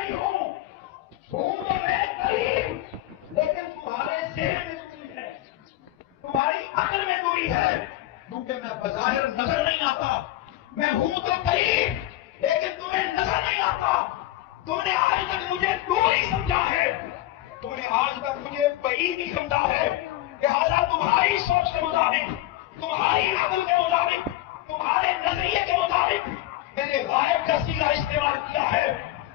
نہیں ہوں تو میں قریب، لیکن تمہارے ذہن میں دوری ہے، تمہاری عقل میں دوری ہے، کیونکہ میں بظاہر نظر نہیں آتا، میں ہوں تو قریب لیکن تمہیں نظر نہیں آتا۔ تم نے آج تک مجھے دور ہی سمجھا ہے، تم نے آج تک مجھے بعید نہیں سمجھا ہے، لہٰذا تمہاری سوچ کے مطابق، تمہاری عقل کے مطابق، تمہارے نظریے کے مطابق میں نے غائب کا صیغہ استعمال کیا ہے۔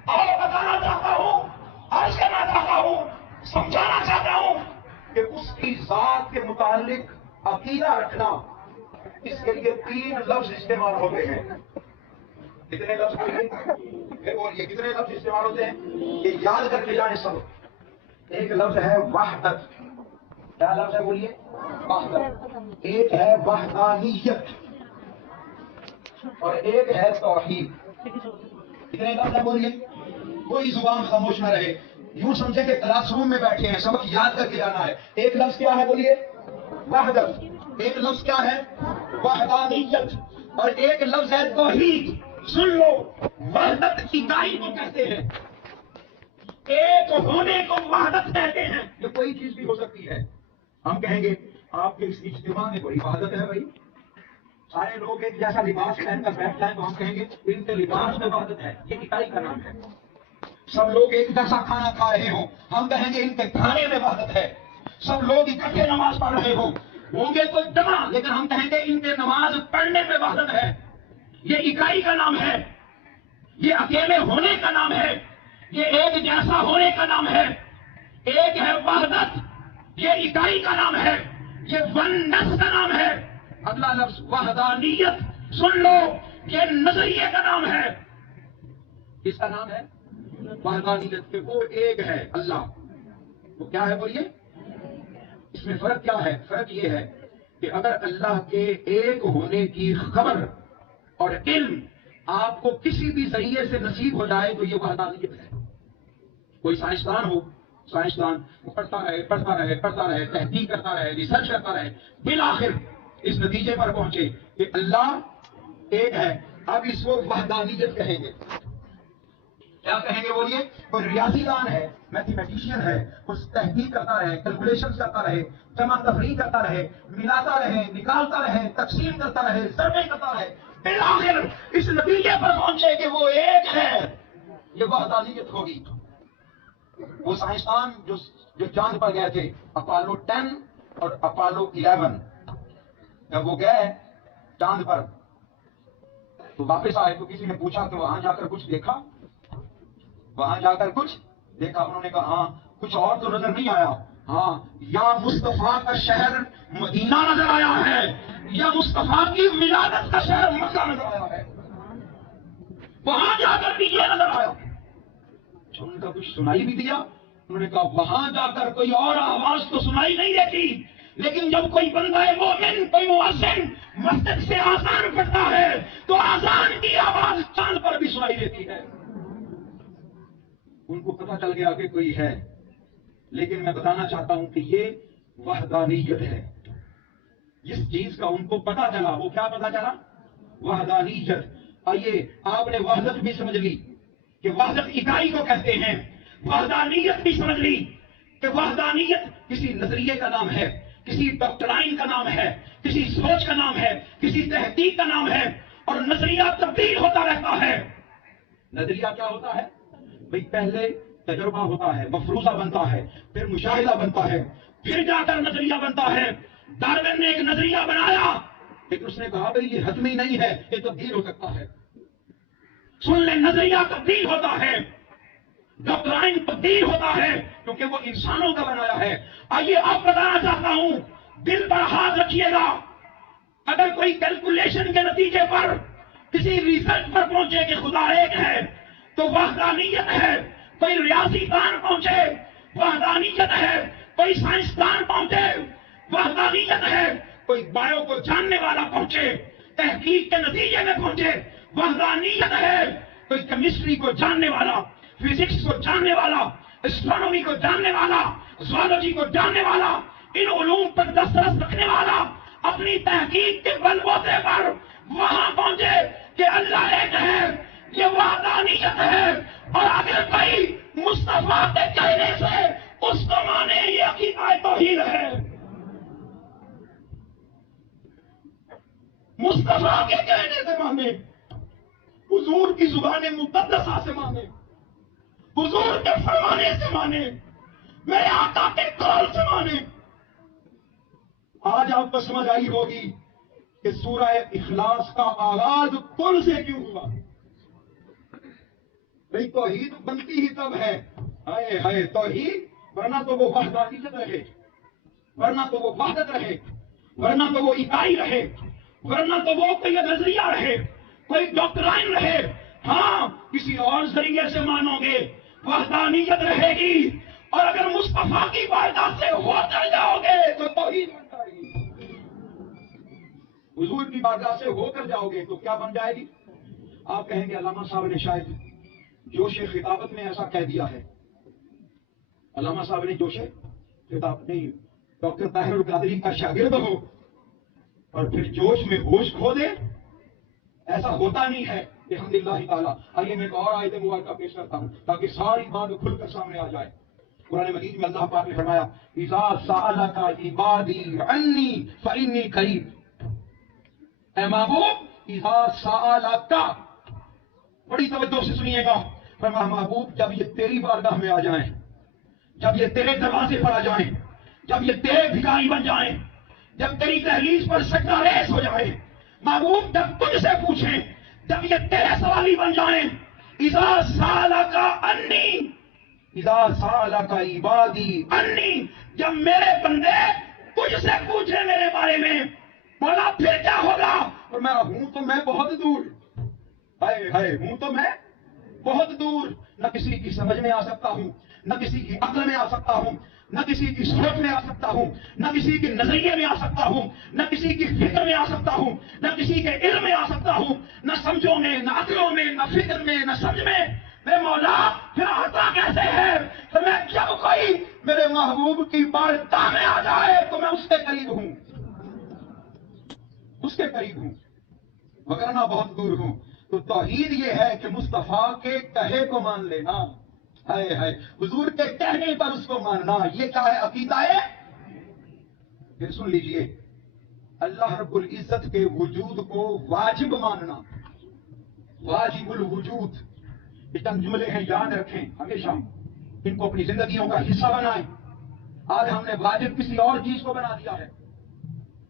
اور بتانا چاہتا ہوں، عرض کرنا چاہتا ہوں، سمجھانا چاہتا ہوں کہ اس کی ذات کے متعلق عقیدہ رکھنا، اس کے لیے 3 لفظ استعمال ہوتے ہیں۔ کتنے لفظ بولیے، کتنے لفظ استعمال ہوتے ہیں؟ یہ یاد کر کے جانے سب۔ ایک لفظ ہے وحدت، کیا لفظ ہے بولیے؟ وحدت۔ ایک ہے وحدانیت اور ایک ہے توحید۔ کتنے لفظ ہے بولیے؟ کوئی زبان خاموش نہ رہے، یوں سمجھے کہ کلاس روم میں بیٹھے ہیں، سبق یاد کر کے جانا ہے۔ ایک لفظ کیا ہے بولیے؟ وحدت۔ ایک لفظ کیا ہے؟ وحدانیت۔ اور ایک لفظ ہے توحید۔ سن لو، وحدت اکائی کو کہتے ہیں، ایک ہونے کو وحدت کہتے ہیں۔ یہ کوئی چیز بھی ہو سکتی ہے۔ ہم کہیں گے آپ کے اس اجتماع میں بڑی وحدت ہے بھائی، سارے لوگ ایک جیسا لباس پہن کر بیٹھ جائیں تو ہم کہیں گے ان کے لباس میں وحدت ہے، یہ اکائی کا نام ہے۔ سب لوگ ایک جیسا کھانا کھا رہے ہوں، ہم کہیں گے ان کے کھانے میں وحدت ہے۔ سب لوگ اکٹھے نماز پڑھ رہے ہوں گے تو جمع، لیکن ہم کہیں گے ان کے نماز پڑھنے میں وحدت ہے۔ یہ اکائی کا نام ہے، یہ اکیلے ہونے کا نام ہے، یہ ایک جیسا ہونے کا نام ہے۔ ایک ہے وحدت، یہ اکائی کا نام ہے، یہ ونس کا نام ہے۔ اگلا لفظ وحدانیت، سن لو، یہ نظریے کا نام ہے۔ کس کا نام ہے؟ وحدانیت، کہ وہ ایک ہے اللہ۔ وہ کیا ہے بولیے؟ اس میں فرق کیا ہے؟ فرق یہ ہے کہ اگر اللہ کے ایک ہونے کی خبر اور علم آپ کو کسی بھی ذریعے سے نصیب ہو جائے تو یہ وحدانیت ہے۔ کوئی سائنسدان ہو، سائنسدان پڑھتا رہے، تحقیق کرتا رہے، ریسرچ کرتا رہے، بالآخر اس نتیجے پر پہنچے کہ اللہ ایک ہے، اب اس کو وحدانیت کہیں گے۔ کیا کہیں گے بولیے؟ کوئی ریاضی دان ہے، میتھمیٹیشین ہے، اس تحقیق کرتا رہے، کیلکولیشن کرتا رہے، جمع تفریق کرتا رہے، ملاتا رہے، نکالتا رہے، تقسیم کرتا رہے، ضربے کرتا رہے، بالآخر اس نتیجے پر پہنچے کہ وہ ایک ہے، یہ وحدانیت ہوگی۔ وہ سائنسدان جو چاند پر گئے تھے، اپولو 10 اور اپولو 11، جب وہ گئے چاند پر تو واپس آئے تو کسی نے پوچھا کہ وہاں جا کر کچھ دیکھا؟ وہاں جا کر کچھ دیکھا؟ انہوں نے کہا ہاں کچھ اور تو نظر نہیں آیا، ہاں یا مصطفیٰ کا شہر مدینہ نظر آیا ہے یا مصطفیٰ کی ولادت کا شہر مکہ نظر آیا ہے، وہاں جا کر بھی یہ نظر آیا۔ ان کا کچھ سنائی بھی دیا؟ انہوں نے کہا وہاں جا کر کوئی اور آواز تو سنائی نہیں دیتی، لیکن جب کوئی بندہ مومن، کوئی مؤذن مسجد سے آذان پڑھتا ہے تو آذان کی آواز چاند پر بھی سنائی دیتی ہے۔ ان کو پتہ چل گیا کہ کوئی ہے، لیکن میں بتانا چاہتا ہوں کہ یہ وحدانیت ہے۔ جس چیز کا ان کو پتہ چلا، وہ کیا پتہ چلا؟ وحدانیت۔ آئیے آپ نے وحدت بھی سمجھ لی کہ وحدت اکائی کو کہتے ہیں، وحدانیت بھی سمجھ لی کہ وحدانیت کسی نظریے کا نام ہے، کسی ڈاکٹرائن کا نام ہے، کسی سوچ کا نام ہے، کسی تحقیق کا نام ہے، اور نظریہ تبدیل ہوتا رہتا ہے۔ نظریہ کیا ہوتا ہے بھئی؟ پہلے تجربہ ہوتا ہے، مفروضہ بنتا ہے، پھر مشاہدہ بنتا ہے، پھر جا کر نظریہ بنتا ہے۔ ڈارون نے ایک نظریہ بنایا، لیکن اس نے کہا بھئی یہ حتمی نہیں ہے، یہ تبدیل ہو سکتا ہے۔ سن لیں، نظریہ تبدیل ہوتا ہے، ڈاکٹرائن تبدیل ہوتا ہے، کیونکہ وہ انسانوں کا بنایا ہے۔ آئیے آپ بتانا چاہتا ہوں، دل پر ہاتھ رکھیے گا، اگر کوئی کیلکولیشن کے نتیجے پر کسی ریزلٹ پر پہنچے کہ خدا ایک ہے تو وحدانیت ہے۔ کوئی ریاضی دان پہنچے، وحدانیت ہے۔ کوئی سائنسدان پہنچے، وحدانیت ہے۔ کوئی بایو کو جاننے والا پہنچے، تحقیق کے نتیجے میں پہنچے، وحدانیت ہے۔ کوئی کیمسٹری کو جاننے والا، فزکس کو جاننے والا، اسٹرانومی کو جاننے والا، زوالوجی کو جاننے والا، ان علوم پر دسترس رکھنے والا، اپنی تحقیق کے بل بوتے پر وہاں پہنچے کہ اللہ ایک ہے۔ یہ وحدانیت ہے، اور اگر کوئی مصطفیٰ کے کہنے سے اس کو مانے، یہ عقیدہ توحید ہے۔ مصطفیٰ کے کہنے سے مانے، حضور کی زبان مقدسہ سے مانے، حضور کے فرمانے سے مانے، میرے آقا کے قول سے مانے۔ آج آپ کو سمجھ آئی ہوگی کہ سورہ اخلاص کا آغاز قل سے کیوں ہوا۔ بھئی توحید بنتی ہی تب ہے، ہائے ہائے توحید، ورنہ تو وہ وحدانیت رہے، ورنہ تو وہ وحدت رہے، ورنہ تو وہ اکائی رہے، ورنہ تو وہ کوئی نظریہ رہے، کوئی ڈاکٹرائن رہے۔ ہاں کسی اور ذریعے سے مانو گے وحدانیت رہے گی، اور اگر مصطفیٰ کی بارگاہ سے ہو کر جاؤ گے تو توحید بن جائے گی۔ حضور کی بارگاہ سے ہو کر جاؤ گے تو کیا بن جائے گی؟ آپ کہیں گے علامہ صاحب نے شاید جوش خطابت میں ایسا کہہ دیا ہے۔ علامہ صاحب نے جوش خطابت نہیں، ڈاکٹر طاہر القادری کا شاگرد ہو اور پھر جوش میں ہوش کھو دے، ایسا ہوتا نہیں ہے الحمدللہ تعالیٰ۔ آئیے میں ایک اور آیت مبارکہ پیش کرتا ہوں تاکہ ساری بات کھل کر سامنے آ جائے۔ قرآن مجید میں اللہ پاک نے فرمایا اذا سألک عبادی عنی فإنی قریب۔ اے محبوب اذا سألک، بڑی توجہ سے سنیے گا، فرمایا محبوب جب یہ تیری بارگاہ میں آ جائیں، جب یہ تیرے دروازے پر آ جائیں، جب یہ تیرے بھکاری بن جائیں، جب تیری دہلیز پر سجدہ ریز ہو جائے، محبوب جب تجھ سے پوچھیں، جب یہ تیرے سوالی بن جائیں، اذا سألک عنی، اذا سألک عبادی عنی، جب میرے بندے تجھ سے پوچھیں میرے بارے میں، مولا پھر کیا ہوگا؟ اور میں ہوں تو میں بہت دور، ہائے ہائے ہوں تو میں بہت دور، نہ کسی کی سمجھ میں آ سکتا ہوں، نہ کسی کی عقل میں آ سکتا ہوں، نہ کسی کی سوچ میں آ سکتا ہوں، نہ کسی کے نظریے میں آ سکتا ہوں، نہ کسی کی فکر میں آ سکتا ہوں، نہ کسی کے علم میں آ سکتا ہوں، نہ سمجھوں میں، نہ عقلوں میں، نہ فکر میں، نہ سمجھ میں۔ میرے مولا پھر آتا کیسے ہے؟ تو میں جب کوئی میرے محبوب کی بارگاہ میں آ جائے تو میں اس کے قریب ہوں، اس کے قریب ہوں، وگرنہ بہت دور ہوں۔ تو توحید یہ ہے کہ مصطفیٰ کے کہے کو مان لینا، ہائے ہائے حضور کے کہنے پر اس کو ماننا، یہ کیا ہے؟ عقیدہ ہے۔ پھر سن لیجئے، اللہ رب العزت کے وجود کو واجب ماننا، واجب الوجود، یہ چند جملے ہیں، یاد رکھیں ہمیشہ، ان کو اپنی زندگیوں کا حصہ بنائیں۔ آج ہم نے واجب کسی اور چیز کو بنا دیا ہے،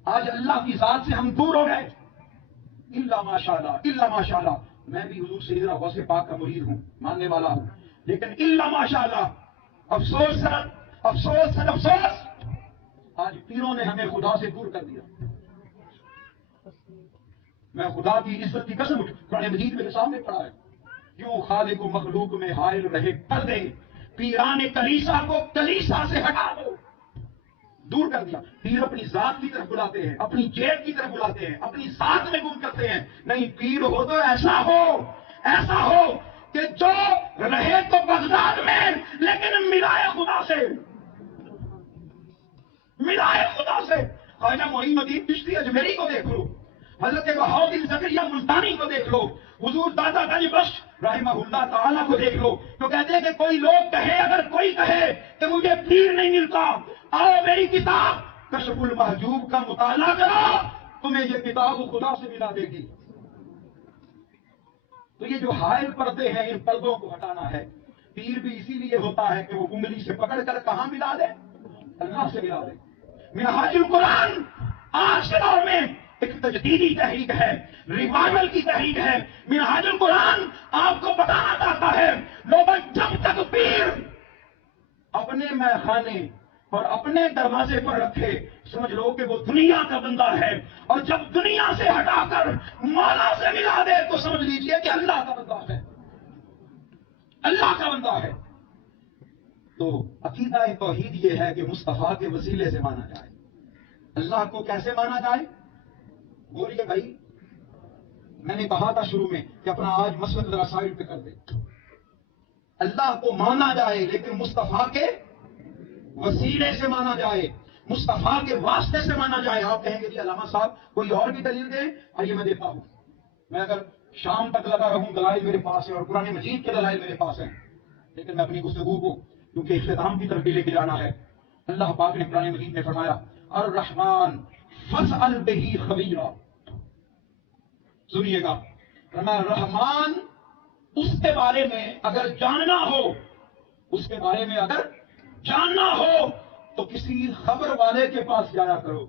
آج اللہ کی ذات سے ہم دور ہو گئے۔ الا ماشاءاللہ، الا ماشاءاللہ، میں بھی حضور سیدنا غوث پاک کا مرید ہوں، ماننے والا ہوں، لیکن الا ماشاءاللہ، افسوس سر افسوس سر افسوس، آج پیروں نے ہمیں خدا سے دور کر دیا۔ میں خدا کی عزت کی قسم قرآن مجید میرے سامنے پڑھا ہے، کیوں خالق و مخلوق میں حائل رہے پردے، پیران کلیسا کو کلیسا سے ہٹا دو، دور کر دیا۔ پیر اپنی ذات کی طرف بلاتے ہیں، اپنی جیب کی طرف بلاتے ہیں، اپنی ذات میں گم کرتے ہیں۔ نہیں، پیر ہو تو ایسا ہو کہ جو رہے تو بغداد میں لیکن ملائے خدا سے، ملائے خدا سے۔ خواجہ معین الدین چشتی اجمیری کو دیکھ لو، حضرت بہاؤالدین زکریا ملتانی کو دیکھ لو، حضور دادا گنج بخش رحمہ اللہ تعالیٰ کو دیکھ لو، تو کہتے ہیں کہ کوئی لوگ کہے، اگر کوئی کہے کہ مجھے پیر نہیں ملتا، آؤ میری کتاب کشف المحجوب کا مطالعہ کرو، تمہیں یہ کتاب خدا سے ملا دے گی۔ تو یہ جو حائل پردے ہیں، ان پردوں کو ہٹانا ہے۔ پیر بھی اسی لیے ہوتا ہے کہ وہ انگلی سے پکڑ کر کہاں ملا دے؟ اللہ سے ملا دے۔ منہاج القرآن آج کے دور میں ایک تجدیدی تحریک ہے، ریوائول کی تحریک ہے۔ منہاج القرآن آپ کو بتانا چاہتا ہے لوگوں، جب تک پیر اپنے میخانے اور اپنے دروازے پر رکھے، سمجھ لو کہ وہ دنیا کا بندہ ہے، اور جب دنیا سے ہٹا کر مولا سے ملا دے تو سمجھ لیجئے کہ اللہ کا بندہ ہے، اللہ کا بندہ ہے۔ تو عقیدہ توحید یہ ہے کہ مصطفیٰ کے وسیلے سے مانا جائے۔ اللہ کو کیسے مانا جائے؟ بولیے بھائی، میں نے کہا تھا شروع میں کہ اپنا آج مسئلہ ذرا سائڈ پہ کر دے۔ اللہ کو مانا جائے لیکن مصطفیٰ کے وسیلے سے مانا جائے، مصطفیٰ کے واسطے سے مانا جائے۔ آپ کہیں گے جی علامہ صاحب کوئی اور بھی دلیل دیں، آئیے میں دیتا ہوں۔ میں اگر شام تک لگا رہوں، دلائل میرے پاس ہے اور قرآن مجید کے دلائل میرے پاس ہیں، لیکن میں اپنی گفتگو کو کیونکہ اختتام کی طرف بھی لے کے جانا ہے، اللہ پاک نے قرآن مجید میں فرمایا الرحمن فاسأل بہ خبیرا، سنیے گا، فرمایا رحمان اس کے بارے میں اگر جاننا ہو، اس کے بارے میں اگر جاننا ہو تو کسی خبر والے کے پاس جایا کرو۔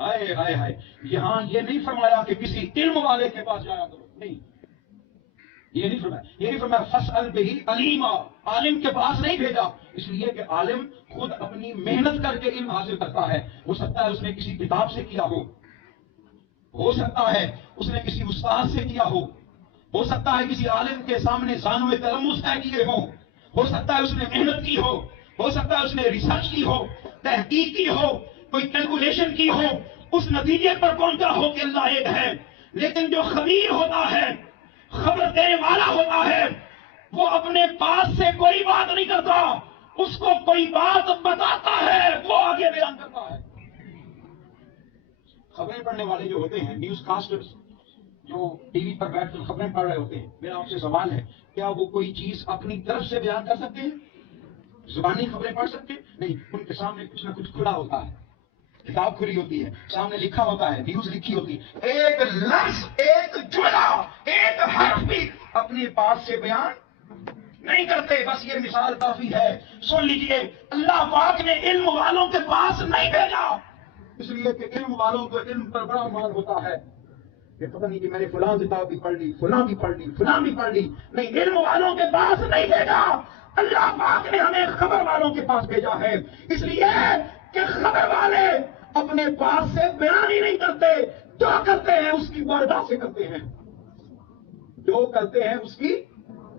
ہائے ہائے ہائے، یہاں یہ نہیں فرمایا کہ کسی علم والے کے پاس جایا کرو، نہیں، یہ نہیں فرمایا فاسأل بہ علیما، عالم کے پاس نہیں بھیجا، اس لیے کہ عالم خود اپنی محنت کر کے علم حاصل کرتا ہے، ہو سکتا ہے اس نے کسی کتاب سے کیا ہو سکتا ہے اس نے کسی استاد سے کیا ہو سکتا ہے کسی عالم کے سامنے ثانوِ تلمذ طے کیے ہو سکتا ہے اس نے محنت کی ہو سکتا ہے اس نے ریسرچ کی ہو، تحقیق کی ہو، کوئی کیلکولیشن کی ہو، اس نتیجے پر پہنچا ہو کہ اللہ ایک ہے، لیکن جو خبیر ہوتا ہے، خبر دینے والا ہوتا ہے، وہ اپنے پاس سے کوئی بات نہیں کرتا، اس کو کوئی بات بتاتا ہے وہ آگے بیان کرتا ہے۔ خبریں پڑھنے والے جو ہوتے ہیں، نیوز کاسٹرز جو ٹی وی پر بیٹھ کر خبریں پڑھ رہے ہوتے ہیں، میرا آپ سے سوال ہے، کیا وہ کوئی چیز اپنی طرف سے بیان کر سکتے ہیں؟ زبانی خبریں پڑھ سکتے ہیں؟ نہیں، ان کے سامنے کچھ نہ کچھ کھلا ہوتا ہے، کتاب کھلی ہوتی ہے، سامنے لکھا ہوتا ہے، نیوز لکھی ہوتی ہے، ایک لفظ، ایک جملہ، ایک حرف بھی اپنے پاس سے بیان نہیں کرتے۔ بس یہ مثال کافی ہے، سن لیجئے، اللہ پاک نے علم والوں کے پاس نہیں بھیجا، اس لیے کہ علم والوں کو علم پر بڑا مان ہوتا ہے کہ پتہ نہیں کہ میں نے فلاں کتاب بھی پڑھ لی، فلاں بھی پڑھ لی، فلاں بھی پڑھ لی، نہیں، علم والوں کے پاس نہیں بھیجا، اللہ پاک نے ہمیں خبر والوں کے پاس بھیجا ہے، اس لیے کہ خبر والے اپنے پاس سے بیان ہی نہیں کرتے، جو کرتے ہیں اس کی بارگاہ سے کرتے ہیں، جو کرتے ہیں اس کی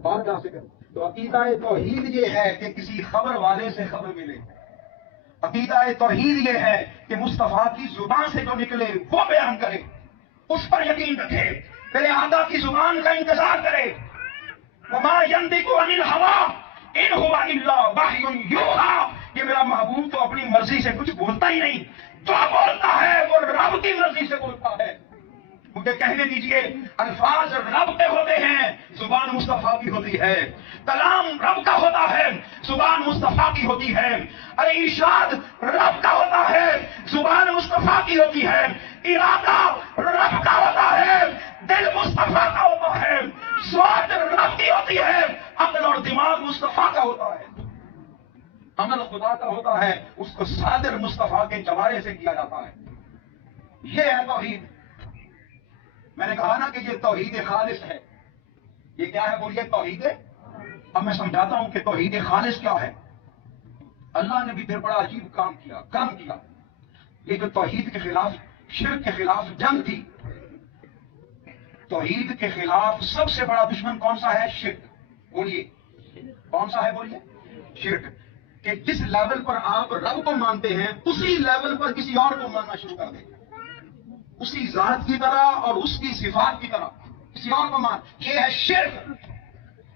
بارگاہ سے کرتے ہیں۔ تو عقیدہ توحید یہ ہے کہ کسی خبر والے سے خبر ملے، عقیدہ توحید یہ ہے کہ مصطفیٰ کی زبان سے جو نکلے وہ بیان کرے، اس پر یقین رکھے، میرے آقا کی زبان کا انتظار کرے، وما ينطق عن الهوى ان هو الا وحی یوحی، یہ میرا محبوب تو اپنی مرضی سے کچھ بولتا ہی نہیں، جو بولتا ہے وہ رب کی مرضی سے بولتا ہے۔ مجھے کہنے دیجئے، الفاظ رب کے ہوتے ہیں، زبان مصطفیٰ کی ہوتی ہے، کلام رب کا ہوتا ہے، زبان مصطفیٰ کی ہوتی ہے، ارے ارشاد رب کا ہوتا ہے، زبان مصطفیٰ کی ہوتی ہے، ارادہ رب کا ہوتا ہے، دل مصطفیٰ کا ہوتا ہے، سوچ رب کی ہوتی ہے، عقل اور دماغ مصطفیٰ کا ہوتا ہے، عمل خدا کا ہوتا ہے، اس کو صادر مصطفیٰ کے جوارے سے کیا جاتا ہے۔ یہ ہے توحید۔ میں نے کہا نا کہ یہ توحید خالص ہے۔ یہ کیا ہے بولیے؟ توحید۔ اب میں سمجھاتا ہوں کہ توحید خالص کیا ہے۔ اللہ نے بھی پھر بڑا عجیب کام کیا، یہ جو توحید کے خلاف، شرک کے خلاف جنگ تھی، توحید کے خلاف سب سے بڑا دشمن کون سا ہے؟ شرک۔ بولیے کون سا ہے؟ بولیے شرک۔ کہ جس لیول پر آپ رب کو مانتے ہیں اسی لیول پر کسی اور کو ماننا شروع کر دیں، اسی ذات کی طرح اور اس کی صفات کی طرح کسی اور کو مان، یہ ہے شرک۔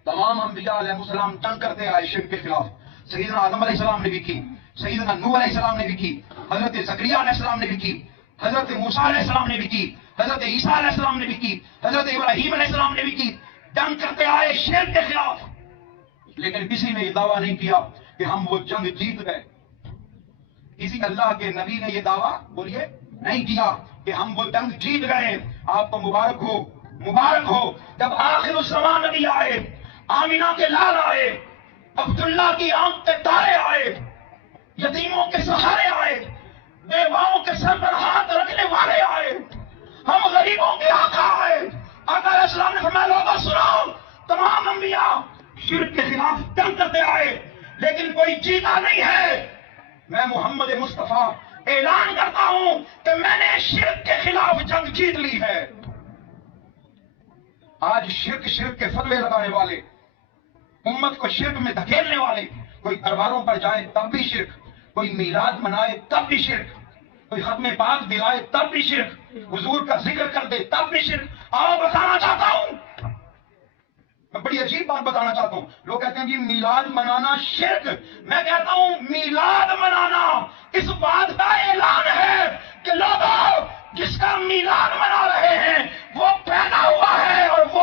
تمام انبیاء علیہ السلام جنگ کرتے آئے شرک کے خلاف، سیدنا آدم علیہ السلام نے بھی کی، سیدنا نوح علیہ السلام نے بھی کی، حضرت زکریا علیہ السلام نے بھی کی، حضرت موسیٰ علیہ السلام نے بھی کی، حضرت عیسیٰ علیہ السلام نے بھی کی، حضرت ابراہیم علیہ السلام نے بھی کی، جنگ کرتے آئے شرک کے خلاف، لیکن کسی نے یہ دعویٰ نہیں کیا کہ ہم وہ جنگ جیت گئے۔ کسی اللہ کے نبی نے یہ دعویٰ بولیے نہیں کیا کہ ہم وہ جنگ جیت گئے۔ آپ کو مبارک ہو، مبارک ہو، جب آخر الزمان نبی آئے، آمینہ کے لال آئے، عبداللہ کی آنکھ کے تارے آئے، یتیموں کے سہارے آئے، بیواؤں کے سر پر ہاتھ رکھنے والے آئے، ہم غریبوں کے آقا آئے، آقا علیہ السلام نے فرمایا لوگوں سنو، تمام انبیاء شرک کے خلاف جنگ کرتے آئے لیکن کوئی جیتا نہیں ہے۔ میں محمد مصطفیٰ اعلان کرتا ہوں کہ میں نے شرک کے خلاف جنگ جیت لی ہے۔ آج شرک کے فتوے لگانے والے، امت کو شرک میں دھکیلنے والے، کوئی درباروں پر جائے تب بھی شرک، کوئی میلاد منائے تب بھی شرک، کوئی ختم پاک دلائے تب بھی شرک، حضور کا ذکر کر دے تب بھی شرک۔ آؤ بتانا چاہتا ہوں، میں بڑی عجیب بات بتانا چاہتا ہوں۔ لوگ کہتے ہیں جی میلاد منانا شرک، میں کہتا ہوں میلاد منانا اس بات کا اعلان ہے کہ لوگوں جس کا میلاد منا رہے ہیں وہ پیدا ہوا ہے اور وہ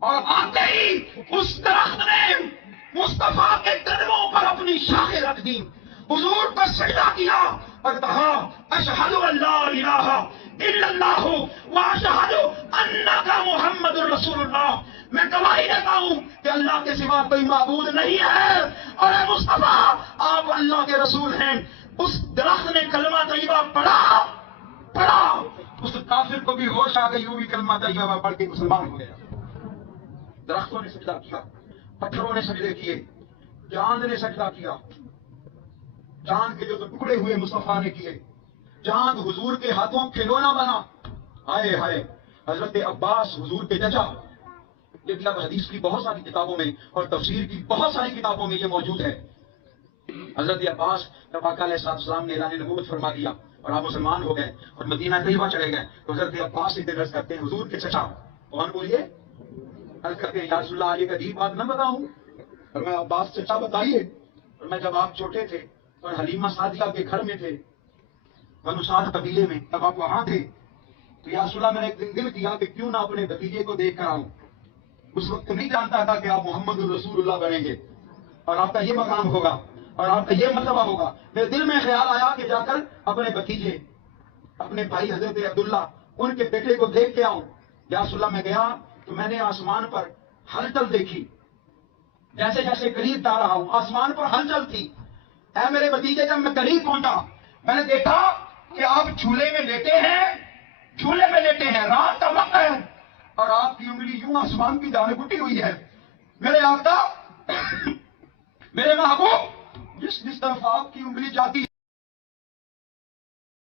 اور آتے ہی اس درخت نے مصطفیٰ کے قدموں پر اپنی شاخیں رکھ دی، حضور پر سجدہ کیا اور کہا اشہد ان لا الہ الا اللہ واشہد انک محمد رسول اللہ، میں گواہی دیتا ہوں کہ اللہ کے سوا کوئی معبود نہیں ہے، اور اے مصطفیٰ آپ اللہ کے رسول ہیں۔ اس درخت نے کلمہ طیبہ پڑھا، اس کافر کو بھی ہوش آ گئی، وہ بھی کلمہ طیبہ پڑھ کے مسلمان ہو گیا۔ درختوں نے سجدہ کیا، پتھروں نے سجدے کیے، چاند نے سجدہ کیا، چاند کے جو ٹکڑے ہوئے مصطفیٰ نے کیے، چاند حضور کے ہاتھوں کھلونا بنا۔ ہائے ہائے، حضرت عباس حضور کے چچا، یہ بھی اب حدیث کی بہت ساری کتابوں میں اور تفسیر کی بہت ساری کتابوں میں یہ موجود ہے۔ حضرت عباس جب آقا علیہ السلام نے اعلان نبوت فرما دیا اور آپ مسلمان ہو گئے اور مدینہ طیبہ چلے گئے، تو حضرت عباس سے عرض کرتے ہیں حضور کے چچا، کون بولیے؟ عرض کرتے ہیں یا رسول اللہ ایک عجیب بات نہ بتاؤں؟ اور میں عباس چچا بتائیے۔ اور میں جب آپ چھوٹے تھے اور حلیمہ سعدیہ کے گھر میں تھے، بنو سعد قبیلے میں، تب آپ وہاں تھے، تو یا رسول اللہ میں نے ایک دن دل کیا کہ کیوں نہ اپنے بھتیجے کو دیکھ کر آؤں۔ اس وقت نہیں جانتا تھا کہ آپ محمد رسول اللہ بنیں گے اور آپ کا یہ مقام ہوگا اور آپ کا یہ مرتبہ ہوگا۔ میرے دل میں خیال آیا کہ جا کر اپنے بھتیجے، اپنے بھائی حضرت عبداللہ، ان کے بیٹے کو دیکھ کے آؤں۔ یا رسول اللہ میں گیا تو میں نے آسمان پر ہلچل دیکھی، جیسے جیسے قریب جا رہا ہوں آسمان پر ہلچل تھی۔ اے میرے بھتیجے، جب میں قریب پہنچا میں نے دیکھا کہ آپ جھولے میں لیٹے ہیں، رات کا وقت ہے اور آپ کی انگلی یوں آسمان کی جانب اٹھی ہوئی ہے۔ میرے آقا، میرے محبوب، جس طرف آپ کی انگلی جاتی